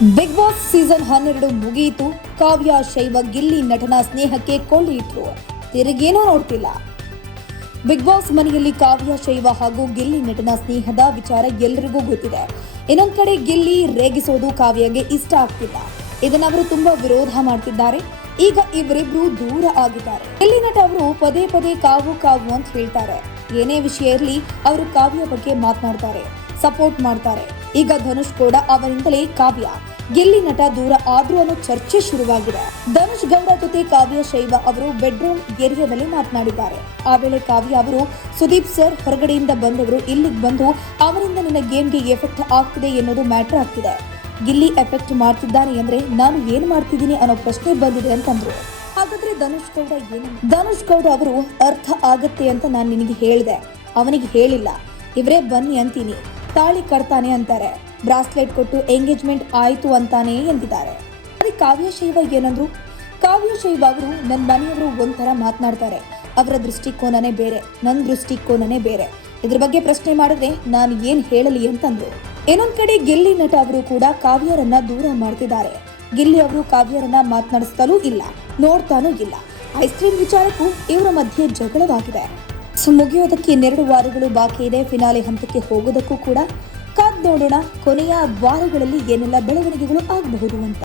Big boss season 12 ಮುಗಿಯಿತು. ಕಾವ್ಯ ಶೈವ ಗಿಲ್ಲಿ ನಟನ ಸ್ನೇಹಕ್ಕೆ ಕೊಳ್ಳಿ ಇಟ್ರು. ತಿರುಗೇನೂ ನೋಡ್ತಿಲ್ಲ. ಬಿಗ್ ಬಾಸ್ ಮನೆಯಲ್ಲಿ ಕಾವ್ಯ ಶೈವ ಹಾಗೂ ಗಿಲ್ಲಿ ನಟನ ಸ್ನೇಹದ ವಿಚಾರ ಎಲ್ಲರಿಗೂ ಗೊತ್ತಿದೆ. ಇನ್ನೊಂದು ಕಡೆ ಗಿಲ್ಲಿ ರೇಗಿಸೋದು ಕಾವ್ಯಗೆ ಇಷ್ಟ ಆಗ್ತಿಲ್ಲ. ಇದನ್ನ ಅವರು ತುಂಬಾ ವಿರೋಧ ಮಾಡ್ತಿದ್ದಾರೆ. ಈಗ ಇವರಿಬ್ರು ದೂರ ಆಗಿದ್ದಾರೆ. ಗಿಲ್ಲಿ ನಟ ಅವರು ಪದೇ ಪದೇ ಕಾವು ಕಾವು ಅಂತ ಹೇಳ್ತಾರೆ. ಏನೇ ವಿಷಯ ಇರಲಿ ಅವರು ಕಾವ್ಯ ಬಗ್ಗೆ ಮಾತನಾಡ್ತಾರೆ, ಸಪೋರ್ಟ್ ಮಾಡ್ತಾರೆ. ಈಗ ಧನುಷ್ ಕೂಡ ಅವರಿಂದಲೇ ಕಾವ್ಯ ಗಿಲ್ಲಿ ನಟ ದೂರ ಆದ್ರೂ ಅನ್ನೋ ಚರ್ಚೆ ಶುರುವಾಗಿದೆ. ಧನುಷ್ ಗೌಡ ಜೊತೆ ಕಾವ್ಯ ಶೈವ ಅವರು ಬೆಡ್ರೂಮ್ ಏರಿಯಾದಲ್ಲಿ ಮಾತನಾಡಿದ್ದಾರೆ. ಆ ವೇಳೆ ಕಾವ್ಯ ಅವರು, ಸುದೀಪ್ ಸರ್ ಹೊರಗಡೆಯಿಂದ ಬಂದವರು ಇಲ್ಲಿಗೆ ಬಂದು ಅವರಿಂದ ನನ್ನ ಗೇಮ್ಗೆ ಎಫೆಕ್ಟ್ ಆಗ್ತಿದೆ ಎನ್ನುವುದು ಮ್ಯಾಟರ್ ಆಗ್ತಿದೆ. ಗಿಲ್ಲಿ ಎಫೆಕ್ಟ್ ಮಾಡ್ತಿದ್ದಾನೆ ಅಂದ್ರೆ ನಾನು ಏನ್ ಮಾಡ್ತಿದ್ದೀನಿ ಅನ್ನೋ ಪ್ರಶ್ನೆ ಬಂದಿದೆ ಅಂತಂದ್ರು. ಹಾಗಾದ್ರೆ ಧನುಷ್ ಗೌಡ ಅವರು ಅರ್ಥ ಆಗತ್ತೆ ಅಂತ ನಾನು ನಿನಗೆ ಹೇಳಿದೆ, ಅವನಿಗೆ ಹೇಳಿಲ್ಲ. ಇವರೇ ಬನ್ನಿ ಅಂತೀನಿ, ತಾಳಿ ಕಟ್ತಾನೆ ಅಂತಾರೆ, ಬ್ರಾಸ್ಲೆಟ್ ಕೊಟ್ಟು ಎಂಗೇಜ್ಮೆಂಟ್ ಆಯ್ತು ಅಂತಾನೆ ಎಂದಿದ್ದಾರೆ. ಅದೇ ಕಾವ್ಯ ಶೈವ ಏನಂದ್ರು? ಕಾವ್ಯ ಶೈವ ಅವರು ನನ್ನ ಮನೆಯವರು ಒಂಥರ ಮಾತನಾಡ್ತಾರೆ, ಅವರ ದೃಷ್ಟಿಕೋನನೇ ಬೇರೆ, ನನ್ನ ದೃಷ್ಟಿಕೋನನೇ ಬೇರೆ. ಇದ್ರ ಬಗ್ಗೆ ಪ್ರಶ್ನೆ ಮಾಡಿದ್ರೆ ನಾನು ಏನ್ ಹೇಳಲಿ ಅಂತಂದ್ರು. ಇನ್ನೊಂದ್ ಕಡೆ ಗಿಲ್ಲಿ ನಟ ಅವರು ಕೂಡ ಕಾವ್ಯರನ್ನ ದೂರ ಮಾಡ್ತಿದ್ದಾರೆ. ಗಿಲ್ಲಿ ಅವರು ಕಾವ್ಯರನ್ನ ಮಾತನಾಡಿಸ್ತಲೂ ಇಲ್ಲ, ನೋಡ್ತಾನೂ ಇಲ್ಲ. ಐಸ್ ಕ್ರೀಮ್ ವಿಚಾರಕ್ಕೂ ಇವರ ಮಧ್ಯೆ ಜಗಳವಾಗಿದೆ. ಮುಗಿಯೋದಕ್ಕೆ 2 ವಾರಗಳು ಬಾಕಿ ಇದೆ. ಫಿನಾಲೆ ಹಂತಕ್ಕೆ ಹೋಗೋದಕ್ಕೂ ಕೂಡ ಕಾದ್ ನೋಡೋಣ ಕೊನೆಯ ವಾರಗಳಲ್ಲಿ ಏನೆಲ್ಲ ಬೆಳವಣಿಗೆಗಳು ಆಗಬಹುದು ಅಂತ.